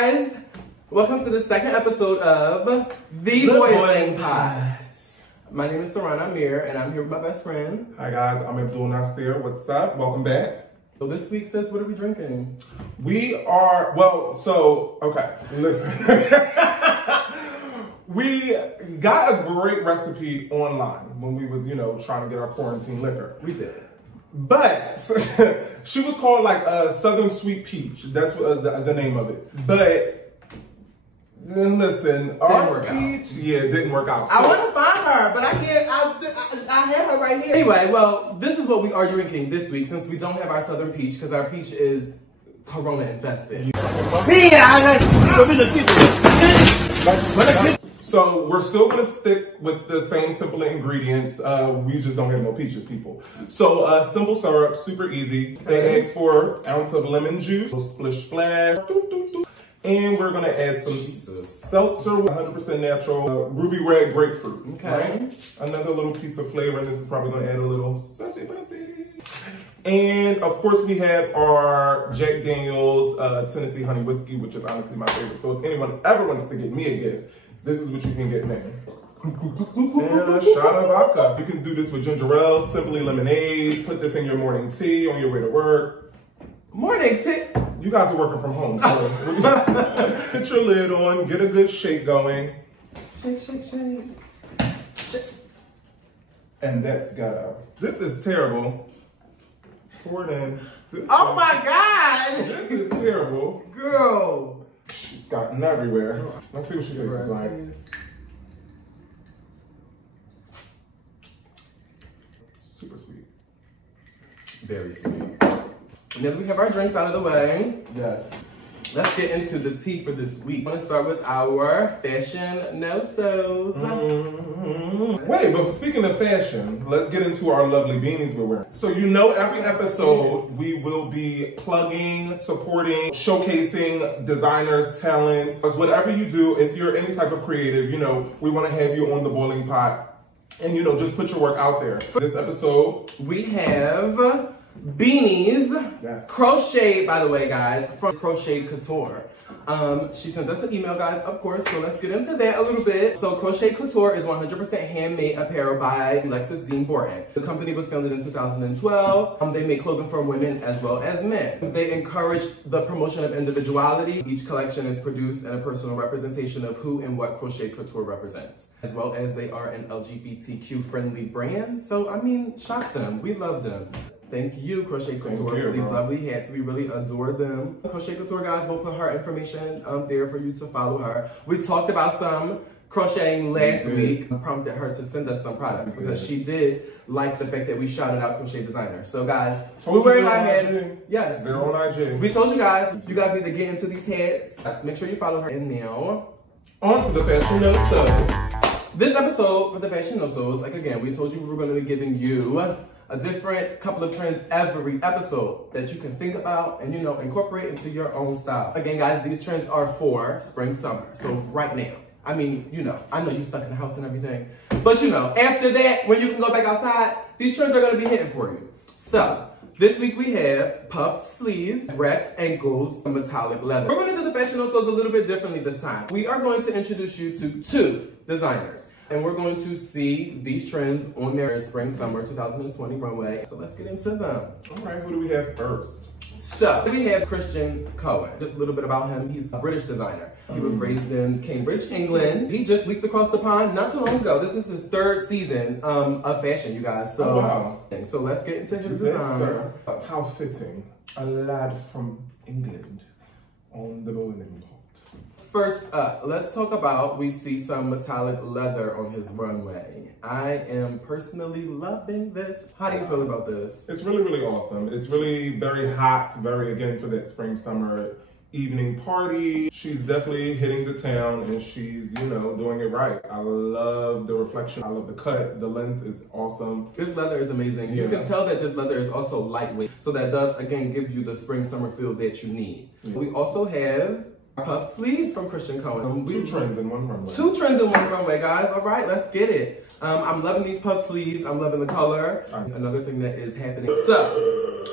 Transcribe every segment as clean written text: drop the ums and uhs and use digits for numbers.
guys, welcome to the second episode of The Boiling Pot. My name is Saran Amir, and I'm here with my best friend. Hi guys, I'm Abdul Nasir. What's up? Welcome back. So this week, sis, what are we drinking? We are, okay, listen. We got a great recipe online when we was, trying to get our quarantine liquor. We did. But she was called like a Southern Sweet Peach. That's what the name of it. But listen, our peach, it didn't work out. So, I want to find her, but I can't. I have her right here. Anyway, well, this is what we are drinking this week since we don't have our Southern Peach because our peach is Corona infested. So we're still gonna stick with the same simple ingredients. We just don't have no peaches, people. So simple syrup, super easy. They ask for an ounce of lemon juice, splish splash, and we're gonna add some seltzer, 100% natural, ruby red grapefruit. Okay. Right? Another little piece of flavor, and this is probably gonna add a little sussy pussy. And of course we have our Jack Daniel's Tennessee Honey Whiskey, which is honestly my favorite. So if anyone ever wants to get me a gift, this is what you can get now. And a shot of vodka. You can do this with ginger ale, simply lemonade. Put this in your morning tea on your way to work. Morning tea? You guys are working from home, so put your lid on, get a good shake going. Shake, shake, shake. Shake. And that's gotta. This is terrible. Pour it in. Oh my God! This is terrible. Girl. She's gotten everywhere. Let's see what she tastes like. Super sweet. Very sweet. Now that we have our drinks out of the way, Yes. let's get into the tea for this week. I'm gonna start with our fashion no-sews. Wait, but speaking of fashion, let's get into our lovely beanies we're wearing. So every episode we will be plugging, supporting, showcasing designers, talents, whatever you do. If you're any type of creative, we want to have you on the boiling pot and, just put your work out there. For this episode, we have beanies, yes. Crocheted, by the way, guys, from Crocheted Couture. She sent us an email, guys, of course, so let's get into that a little bit. So Crocheted Couture is 100% handmade apparel by Lexis Dean Borton. The company was founded in 2012. They make clothing for women as well as men. They encourage the promotion of individuality. Each collection is produced in a personal representation of who and what Crocheted Couture represents, as well as they are an LGBTQ-friendly brand. So, shock them. We love them. Thank you, Crocheted Couture, for these lovely hats. We really adore them. Crocheted Couture, guys, we'll put her information there for you to follow her. We talked about some crocheting last week. Prompted her to send us some products because she did like the fact that we shouted out crochet designers. So, guys, we're wearing our hats. Yes. They're on IG. We told you guys need to get into these hats. Make sure you follow her. And now, on to the fashion no-sews. This episode for the fashion no-sews, like again, we told you we were going to be giving you a different couple of trends every episode that you can think about and, incorporate into your own style. Again, guys, these trends are for spring, summer. So right now, I know you're stuck in the house and everything, but after that, when you can go back outside, these trends are going to be hitting for you. So this week we have puffed sleeves, wrapped ankles, and metallic leather. We're going to do the fashion no-sews a little bit differently this time. We are going to introduce you to two designers. And we're going to see these trends on their spring, summer 2020 runway. So let's get into them. All right, who do we have first? So we have Christian Cohen. Just a little bit about him. He's a British designer. He was raised in Cambridge, England. He just leaped across the pond not too long ago. This is his third season of fashion, you guys. So, wow. So let's get into his design. How fitting. A lad from England on the boiling pot. First up, let's talk about, we see some metallic leather on his runway. I am personally loving this. How do you feel about this? It's really, really awesome. It's really very hot, again, for that spring, summer evening party. She's definitely hitting the town and she's, doing it right. I love the reflection. I love the cut. The length is awesome. This leather is amazing. Yeah. You can tell that this leather is also lightweight. So that does, again, give you the spring, summer feel that you need. Yeah. We also have puff sleeves from Christian Cohen. Two trends in one runway. Two trends in one runway, guys. All right, let's get it. I'm loving these puff sleeves. I'm loving the color. Another thing that is happening. So,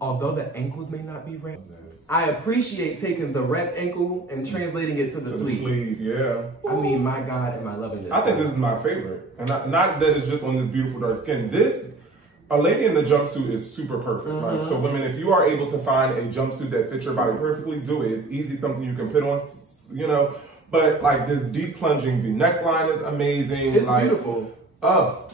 although the ankles may not be wrapped, I appreciate taking the wrapped ankle and translating it to the sleeve. Yeah. I mean, my God, am I loving this? I think this is my favorite. And not that it's just on this beautiful dark skin. A lady in the jumpsuit is super perfect. Like, so women, if you are able to find a jumpsuit that fits your body perfectly, do it. It's easy, something you can put on, you know. But like this deep plunging V neckline is amazing. It's like, beautiful.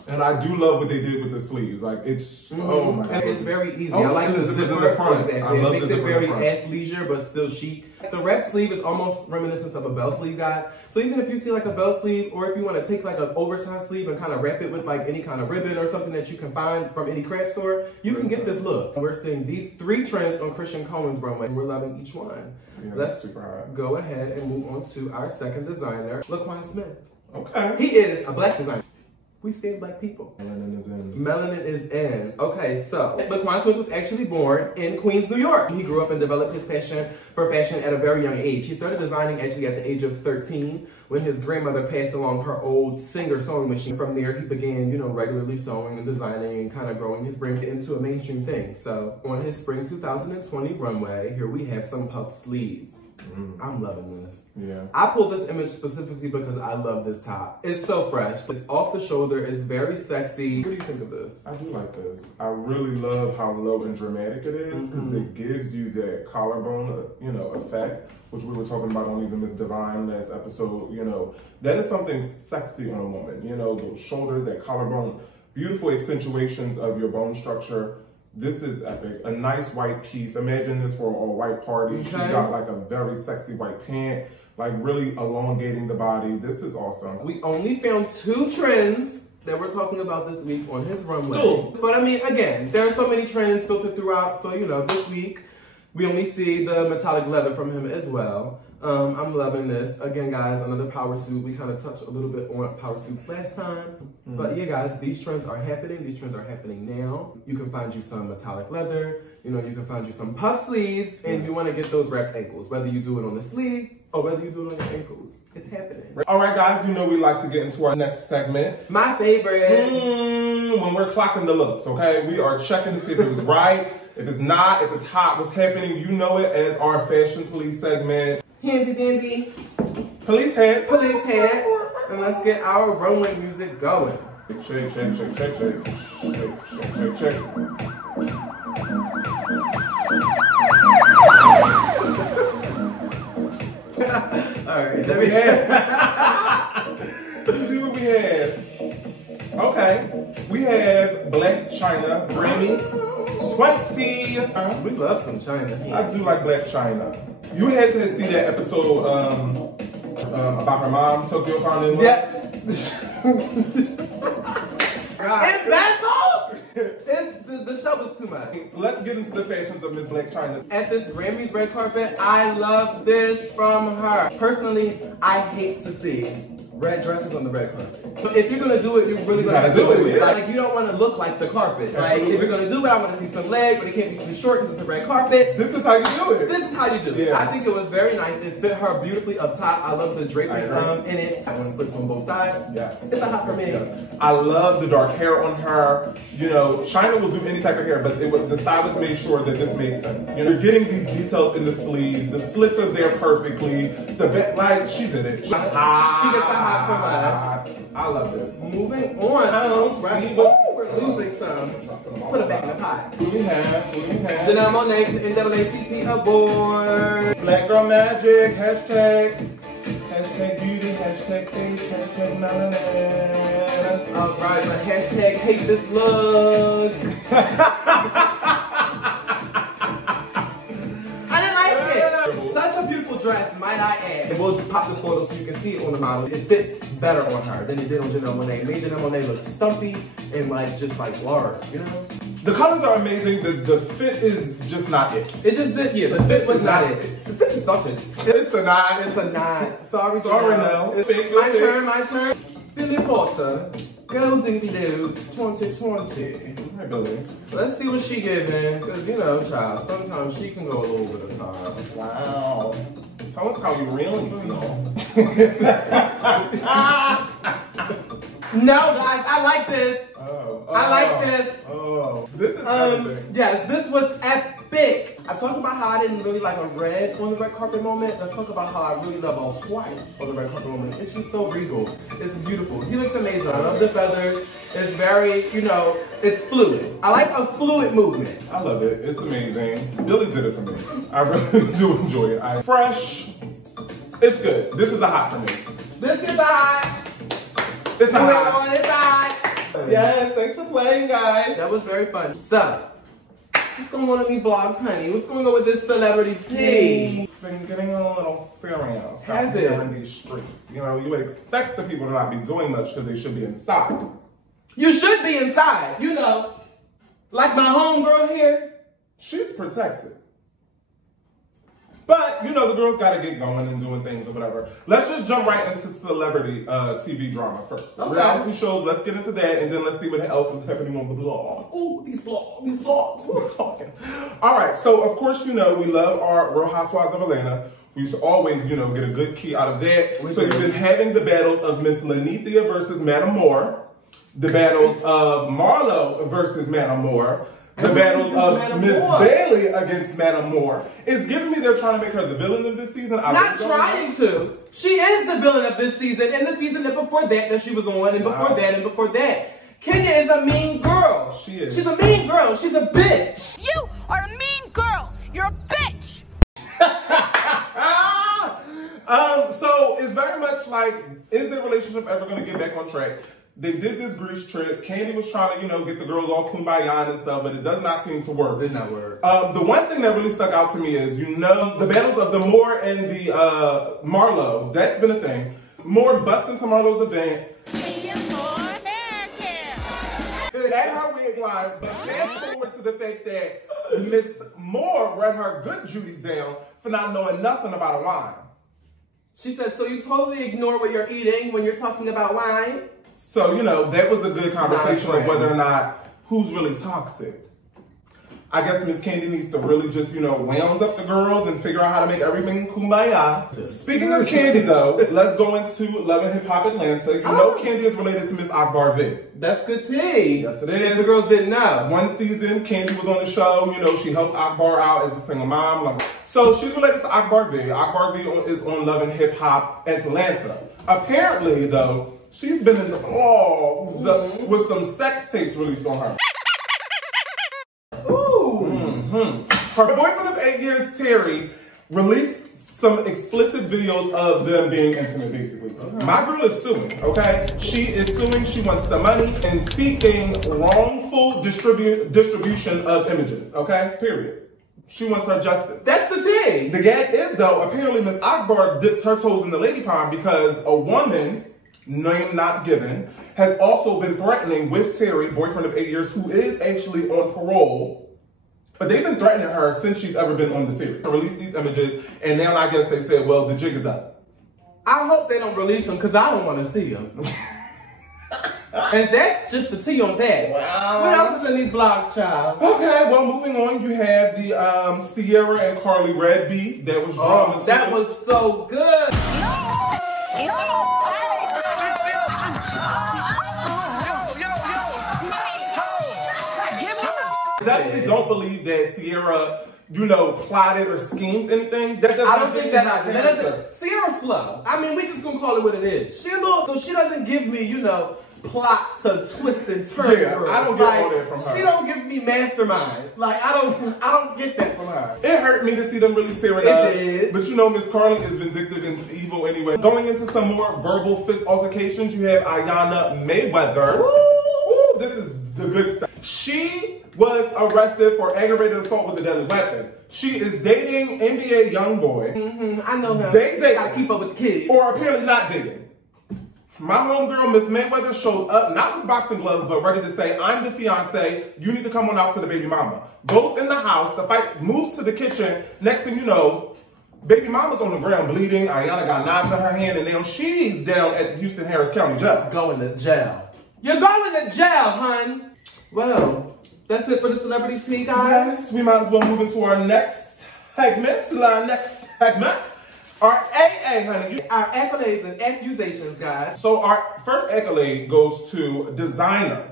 And I do love what they did with the sleeves. Like it's oh my God. And it's very easy. Oh, I like the zipper zipper in the front. Exactly. I love it makes the it zipper very in the front. athleisure but still chic. The wrap sleeve is almost reminiscent of a bell sleeve, guys. So even if you see like a bell sleeve, or if you want to take like an oversized sleeve and kind of wrap it with like any kind of ribbon or something that you can find from any craft store, you can get this look. We're seeing these 3 trends on Christian Cohen's runway. We're loving each one. Yeah, Let's super hot. go ahead and move on to our second designer, LaQuan Smith. Okay. He is a black designer. We stand black people. Melanin is in. Melanin is in. Okay, so LaQuan Smith was actually born in Queens, New York. He grew up and developed his passion for fashion at a very young age. He started designing actually at the age of 13 when his grandmother passed along her old Singer sewing machine. From there, he began, you know, regularly sewing and designing and kind of growing his brand into a mainstream thing. So on his spring 2020 runway, here we have some puffed sleeves. I'm loving this. Yeah. I pulled this image specifically because I love this top. It's so fresh. It's off the shoulder. It's very sexy. What do you think of this? I do like this. I really love how low and dramatic it is because it gives you that collarbone, you know, effect, which we were talking about on even Miss Divine last episode. You know, that is something sexy on a woman. You know, those shoulders, that collarbone, beautiful accentuations of your bone structure. This is epic. A nice white piece. Imagine this for a white party. Okay. She's got like a very sexy white pant, like really elongating the body. This is awesome. We only found 2 trends that we're talking about this week on his runway. Cool. But I mean, again, there are so many trends filtered throughout. So, you know, this week, we only see the metallic leather from him as well. I'm loving this. Again, guys, another power suit. We kind of touched a little bit on power suits last time. But yeah, guys, these trends are happening. These trends are happening now. You can find you some metallic leather. You know, you can find you some puff sleeves. And you want to get those wrapped ankles. Whether you do it on the sleeve or whether you do it on your ankles. It's happening. All right, guys, you know we like to get into our next segment. My favorite. When we're clocking the looks, okay? We are checking to see if it was right. If it's not, if it's hot, what's happening. You know it as our Fashion Police segment. Handy dandy. Police hat. Police hat. And let's get our runway music going. Shake, shake, shake, shake, shake. Shake, shake, shake, shake. All right, let me have. Let's see what we have. Okay, we have Black China Grammys 20. We love some China. I do like Black China. You had to see that episode about her mom, Tokyo Founding. Yeah. And that's all. The show was too much. Let's get into the fashions of Miss Black China. At this Grammys red carpet, I love this from her. Personally, I hate to see red dresses on the red carpet. So if you're gonna do it, you're really gonna do it. Yeah. Like, you don't want to look like the carpet. Like, if you're gonna do it, I want to see some leg, but it can't be too short because it's a red carpet. This is how you do it. This is how you do it. Yeah. I think it was very nice. It fit her beautifully up top. I love the drapery in it. I want to slits on both sides. Yes. It's a hot for me. Yes. I love the dark hair on her. You know, China will do any type of hair, but the stylist made sure that this made sense. You know, you're getting these details in the sleeves. The slits are there perfectly. The back, like, she did it. She gets a hot from us. I love this. Moving on. Right. Ooh, we're losing some. Put it back in the pot. Who we have? Janelle Monáe from the NAACP Award. Black Girl Magic, hashtag. Hashtag beauty, hashtag face, hashtag melanin. All right, but hashtag hate this look. I didn't like it. Such a beautiful dress, might I add. And we'll pop this photo so you can see it on the model. It fit better on her than it did on Janelle Monáe. It made Janelle Monáe look stumpy and like just like large, you know? The colors are amazing. The fit is just not it. It just did, yeah, the fit was not it. The fit is not it. It's a 9. It's a 9. Sorry, no. My turn. Billy Porter, Golden Globes 2020. Hi, Billy. Let's see what she giving, because you know, child, sometimes she can go a little over the top. Wow. Tell us how you really feel. No, guys, I like this. I like this. This is everything. Yes, this was epic. I talked about how I didn't really like a red on the red carpet moment. Let's talk about how I really love a white on the red carpet moment. It's just so regal. It's beautiful. He looks amazing. I love the feathers. It's very, you know, it's fluid. I like a fluid movement. I love it. It's amazing. Billy did it for me. I really do enjoy it. Fresh. It's good. This is a hot for me. This is hot. It's a hot. It's hot. Yes, thanks for playing, guys. That was very fun. So, what's going on in these vlogs, honey? What's going on with this celebrity tea? It's been getting a little serious. Has it? In these streets. You know, you would expect the people to not be doing much because they should be inside. You should be inside, you know. Like my homegirl here. She's protected. But, you know, the girls got to get going and doing things or whatever. Let's just jump right into celebrity TV drama first. Okay. Reality shows, let's get into that, and then let's see what else is happening on the blog. Ooh, these vlogs, we're talking. All right, so, of course, you know, we love our Real Housewives of Atlanta. We used to always, you know, get a good key out of that. So you've been having the battles of Miss Lanithia versus Madam Moore, the battles of Marlo versus Madam Moore, the battles of Miss Bailey against Madam Moore. It's giving me they're trying to make her the villain of this season. Not trying to. She is the villain of this season and the season that before that she was on and before that and before that. Kenya is a mean girl. She is. She's a mean girl. She's a bitch. You are a mean girl. You're a bitch. So it's very much like, is their relationship ever going to get back on track? They did this Greece trip. Candy was trying to, you know, get the girls all kumbaya and stuff, but it does not seem to work. It did not work. The one thing that really stuck out to me is, you know, the battles of the Moore and the Marlo. That's been a thing. Moore bust into Marlo's event. At her wig line, but fast forward to the fact that Miss Moore read her good Judy down for not knowing nothing about a wine. She said, so you totally ignore what you're eating when you're talking about wine? So, you know, that was a good conversation of whether or not who's really toxic. I guess Miss Candy needs to really just, you know, round up the girls and figure out how to make everything kumbaya. Speaking of Candy, though, let's go into Love and Hip Hop Atlanta. You know Candy is related to Miss Akbar V. That's good tea. Yes, it is. The girls didn't know. One season, Candy was on the show. You know, she helped Akbar out as a single mom. So she's related to Akbar V. Akbar V is on Love and Hip Hop Atlanta. Apparently, though, she's been in the vlogs with some sex tapes released on her. Her boyfriend of 8 years, Terry, released some explicit videos of them being intimate, basically. My girl is suing, okay? She is suing, she wants the money, and seeking wrongful distribution of images, okay? Period. She wants her justice. That's the tea. The gag is, though, apparently Miss Akbar dips her toes in the lady pond because a woman, name not given, has also been threatening with Terry, boyfriend of 8 years, who is actually on parole. But they've been threatening her since she's ever been on the series to release these images, and now I guess they said, well, the jig is up. I hope they don't release them because I don't want to see them. And that's just the tea on that. Wow. What else is in these blogs, child? Okay, well, moving on, you have the Sierra and Carly Red beef. That was drama. Oh, that was so good. I definitely don't believe that Sierra, you know, plotted or schemed anything. That I don't think that either. Sierra's slow. I mean, we just gonna call it what it is. She a little, so she doesn't give me, you know, plot to twist and turn. Yeah, I don't get all that from her. She don't give me mastermind. Like I don't get that from her. It hurt me to see them really tear it up. It did. But you know, Miss Carly is vindictive and evil anyway. Going into some more verbal fist altercations, you have Ayanna Mayweather. Ooh, this is the good stuff. She was arrested for aggravated assault with a deadly weapon. She is dating NBA YoungBoy. I know him. They gotta keep up with the kids. Or apparently not dating. My homegirl, Miss Mayweather, showed up, not with boxing gloves, but ready to say, I'm the fiance, you need to come on out to the baby mama. Goes in the house, the fight moves to the kitchen. Next thing you know, baby mama's on the ground bleeding. Ayanna got knives in her hand, and now she's down at the Houston Harris County Jail. Going to jail. You're going to jail, hun. Well, that's it for the celebrity tea, guys. Yes, we might as well move into our next segment. Our AA, honey. Our accolades and accusations, guys. So our first accolade goes to designer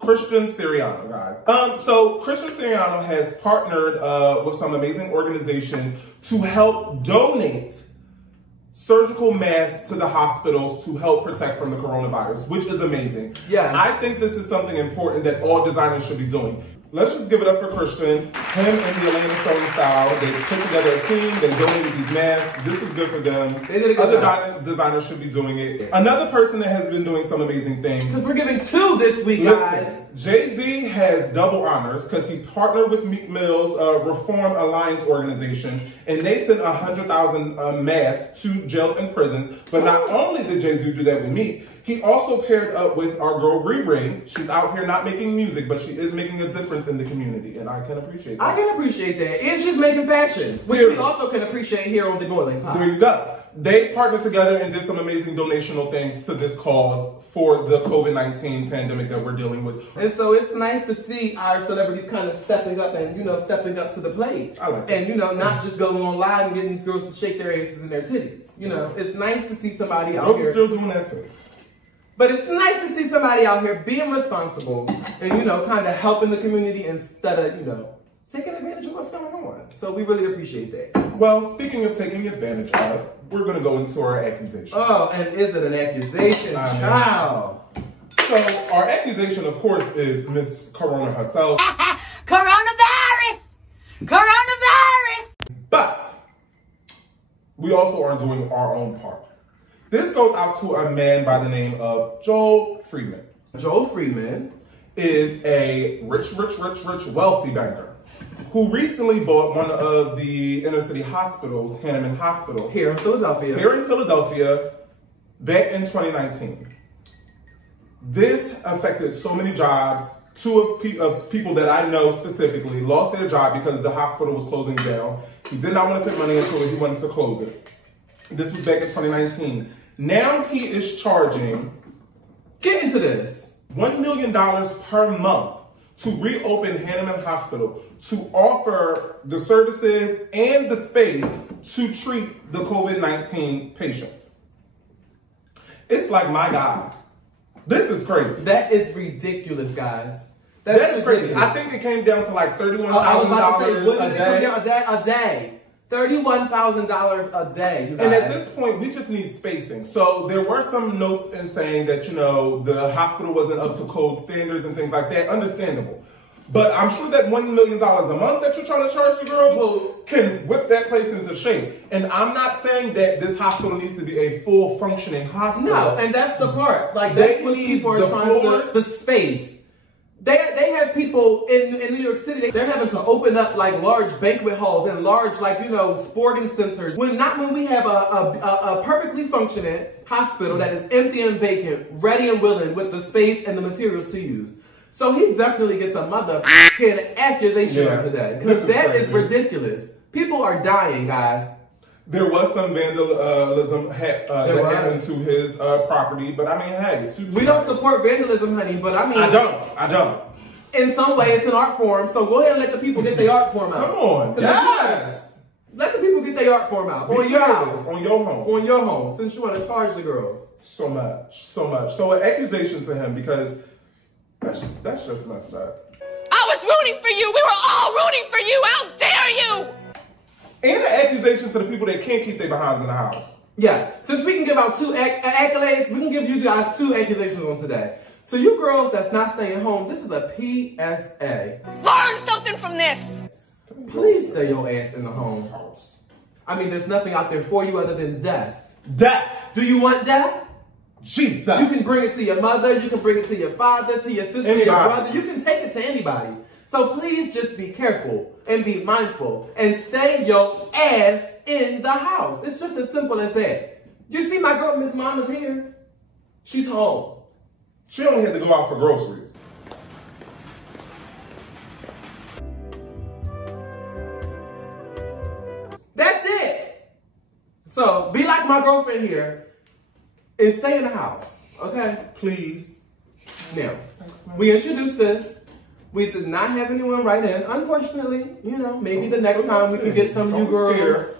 Christian Siriano, guys. So Christian Siriano has partnered with some amazing organizations to help donate surgical masks to the hospitals to help protect from the coronavirus, which is amazing. Yeah, I think this is something important that all designers should be doing. Let's just give it up for Christian. Him and the Atlanta Sewing Style, they put together a team, they donated these masks. This is good for them. They did a good Other designers should be doing it. Another person that has been doing some amazing things. Because we're giving 2 this week, guys. Jay-Z has double honors because he partnered with Meek Mill's Reform Alliance organization, and they sent 100,000 masks to jails and prisons. But not only did Jay-Z do that with Meek, he also paired up with our girl Riri. She's out here not making music, but she is making a difference in the community, and I can appreciate that. I can appreciate that. And she's making fashions, which we also can appreciate here on the Boiling Pot. There you go. They partnered together and did some amazing donational things to this cause for the COVID-19 pandemic that we're dealing with. And so it's nice to see our celebrities kind of stepping up and, stepping up to the plate. I like that. And, not just going on live and getting these girls to shake their asses and their titties. It's nice to see somebody out here. Girls are still doing that too. But it's nice to see somebody out here being responsible and, kind of helping the community instead of, taking advantage of what's going on. So we really appreciate that. Well, speaking of taking advantage of, we're going to go into our accusation. Oh, and is it an accusation, child? So our accusation, of course, is Miss Corona herself. Coronavirus! Coronavirus! But we also are doing our own part. This goes out to a man by the name of Joel Friedman. Joel Friedman is a rich, wealthy banker who recently bought one of the inner city hospitals, Hanneman Hospital. Here in Philadelphia. Here in Philadelphia, back in 2019. This affected so many jobs. 2 of people that I know specifically lost their job because the hospital was closing down. He did not want to put money into it, he wanted to close it. This was back in 2019. Now he is charging, get into this, $1 million per month to reopen Hanneman Hospital to offer the services and the space to treat the COVID-19 patients. It's like, my God, this is crazy. That is ridiculous, guys. That is crazy. I think it came down to like $31,000 a day. $31,000 a day, you guys. And at this point, we just need spacing. So there were some notes in saying that, the hospital wasn't up to code standards and things like that. Understandable. But I'm sure that $1 million a month that you're trying to charge the girls can whip that place into shape. And I'm not saying that this hospital needs to be a full functioning hospital. No, and that's the part. Like, that's what people are trying to, the space. They have people in New York City, they're having to open up like large banquet halls and large sporting centers. When we have a perfectly functioning hospital that is empty and vacant, ready and willing with the space and the materials to use. So he definitely gets a motherfucking accusation on today. Because that is ridiculous. People are dying, guys. There was some vandalism that happened to his property, but I mean, hey. We don't support vandalism, honey, but I mean... I don't. In some way, it's an art form, so go ahead and let the people get their art form out. Come on, yes! Let the people get their art form out. On your house. On your home. On your home, since you want to charge the girls. So much. So an accusation to him, because that's just messed up. I was rooting for you! We were all rooting for you! How dare you! And an accusation to the people that can't keep their behinds in the house. Yeah, since we can give out 2 accolades, we can give you guys 2 accusations on today. So you girls that's not staying home, this is a PSA. Learn something from this! Please stay your ass in the home. I mean, there's nothing out there for you other than death. Death! Do you want death? Jesus! You can bring it to your mother, you can bring it to your father, to your sister, your brother. You can take it to anybody. So please just be careful and be mindful and stay your ass in the house. It's just as simple as that. You see my girl, Miss Mama's here. She's home. She only had to go out for groceries. That's it. So be like my girlfriend here and stay in the house, okay? Please. Now, we introduced this. We did not have anyone write in. Unfortunately, maybe the next time we can get some new girls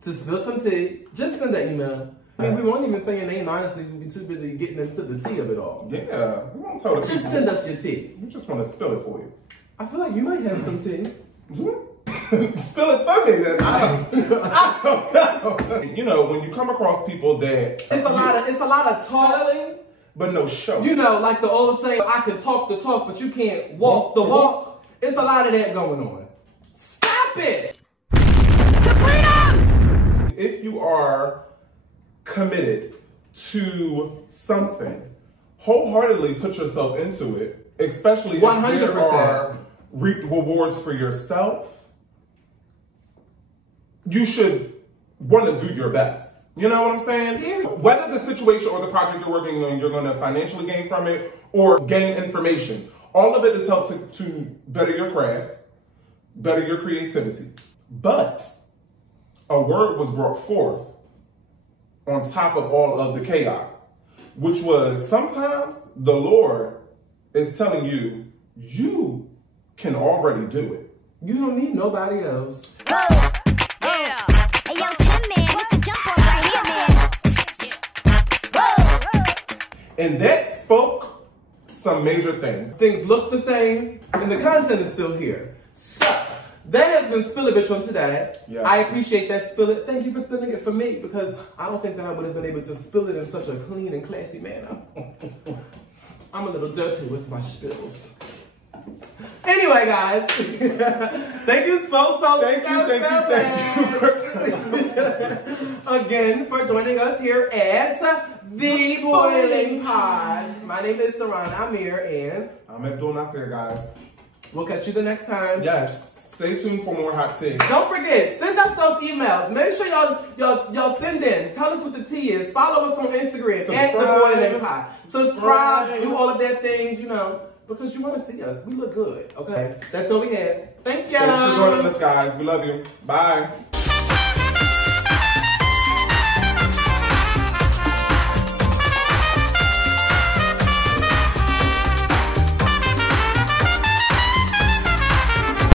to spill some tea. Just send an email. I mean, we won't even say your name, honestly. We'll be too busy getting into the tea of it all. Yeah, we won't tell the Just people. send us your tea. We just want to spill it for you. I feel like you might have some tea. Spill it for me, then. I don't know. You know, when you come across people that It's a lot of talking, but no show. you know, like the old saying, I can talk the talk, but you can't walk the walk. It's a lot of that going on. Stop it! To freedom! If you are committed to something, wholeheartedly put yourself into it, especially if 100%. there are rewards for yourself. You should want to do your best. You know what I'm saying? Whether the situation or the project you're working on, you're going to financially gain from it or gain information. All of it is helped to better your craft, better your creativity. But a word was brought forth on top of all of the chaos, which was sometimes the Lord is telling you, you can already do it. You don't need nobody else. And that spoke some major things. Things look the same, and the content is still here. So, that has been Spill It Bitch on today. Yes. I appreciate that Spill It. Thank you for spilling it for me, because I don't think that I would have been able to spill it in such a clean and classy manner. I'm a little dirty with my spills. Anyway, guys, thank you so much again for joining us here at The Boiling Pot. My name is Saran Amir, and I'm Abdul Nasir, guys. We'll catch you the next time. Yes, stay tuned for more hot takes. Don't forget, send us those emails. Make sure y'all send in. Tell us what the tea is. Follow us on Instagram at The Boiling Pot. Subscribe, do all of that things, you know, because you want to see us. We look good, okay? That's all we have. Thank you. Thanks for joining us, guys. We love you. Bye.